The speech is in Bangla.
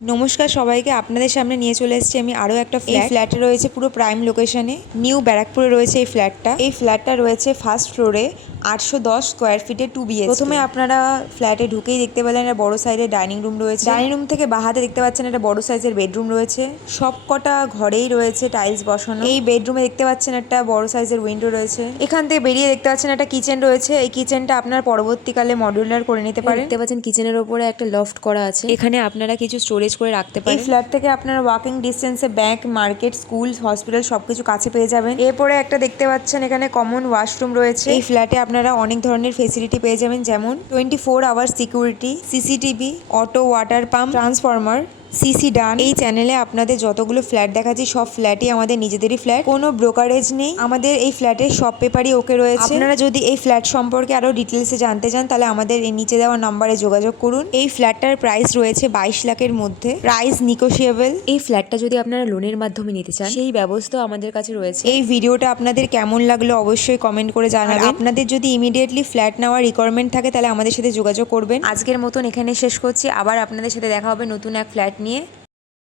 নমস্কার সবাইকে, আপনাদের সামনে নিয়ে চলে এসেছি আমি আরও একটা ফ্ল্যাট। এই ফ্ল্যাটে রয়েছে পুরো প্রাইম লোকেশনে, নিউ ব্যারাকপুরে রয়েছে এই ফ্ল্যাটটা। এই ফ্ল্যাটটা রয়েছে ফার্স্ট ফ্লোরে, 810 স্কোয়ার ফিটে 2 BHK। প্রথমে আপনারা ফ্ল্যাটে ঢুকেই দেখতে পেলেন একটা বড় সাইজের ডাইনিং রুম রয়েছে। ডাইনিং রুম থেকে বাহাতে দেখতে পাচ্ছেন একটা বড় সাইজের বেডরুম রয়েছে। সব কটা ঘরেই রয়েছে টাইলস বসানো। এই বেডরুমে দেখতে পাচ্ছেন একটা বড় সাইজের উইন্ডো রয়েছে। এখান থেকে বেরিয়ে দেখতে পাচ্ছেন একটা কিচেন রয়েছে। এই কিচেনটা আপনার পরবর্তীকালে মডিউলার করে নিতে পারেন। দেখতে পাচ্ছেন কিচেনের ওপরে একটা লফট করা আছে, এখানে আপনারা কিছু স্টোরেজ করে রাখতে পারেন। এই ফ্ল্যাট থেকে আপনারা ওয়াকিং ডিস্টেন্সে ব্যাংক, মার্কেট, স্কুল, হসপিটাল সবকিছু কাছে পেয়ে যাবেন। এরপরে একটা দেখতে পাচ্ছেন এখানে কমন ওয়াশরুম রয়েছে। এই ফ্ল্যাটে আপনারা অনেক ধরনের ফেসিলিটি পেয়ে যাবেন, যেমন 24 hour security, CCTV, auto water pump, transformer, CC done. এই চ্যানেলে আপনাদের যতগুলো ফ্ল্যাট দেখাচ্ছি সব ফ্ল্যাটই আমাদের নিজেদেরই ফ্ল্যাট, কোনো ব্রোকারেজ নেই। আমাদের এই ফ্ল্যাটের সব পেপারই ওকে রয়েছে। আপনারা যদি এই ফ্ল্যাট সম্পর্কে আরো ডিটেলসে জানতে চান তাহলে আমাদের এই নিচে দেওয়া নাম্বারে যোগাযোগ করুন। এই ফ্ল্যাটটার প্রাইস রয়েছে 22 লাখের মধ্যে, প্রাইস নিগোশিয়েবল। এই ফ্ল্যাটটা যদি আপনারা লোনের মাধ্যমে নিতে চান সেই ব্যবস্থাও আমাদের কাছে রয়েছে। এই ভিডিওটা আপনাদের কেমন লাগলো অবশ্যই কমেন্ট করে জানাবেন। আপনাদের যদি ইমিডিয়েটলি ফ্ল্যাট নেওয়ার রিকোয়ারমেন্ট থাকে তাহলে আমাদের সাথে যোগাযোগ করবেন। আজকের মতন এখানে শেষ করছি, আবার আপনাদের সাথে দেখা হবে নতুন এক ফ্ল্যাট নিয়ে।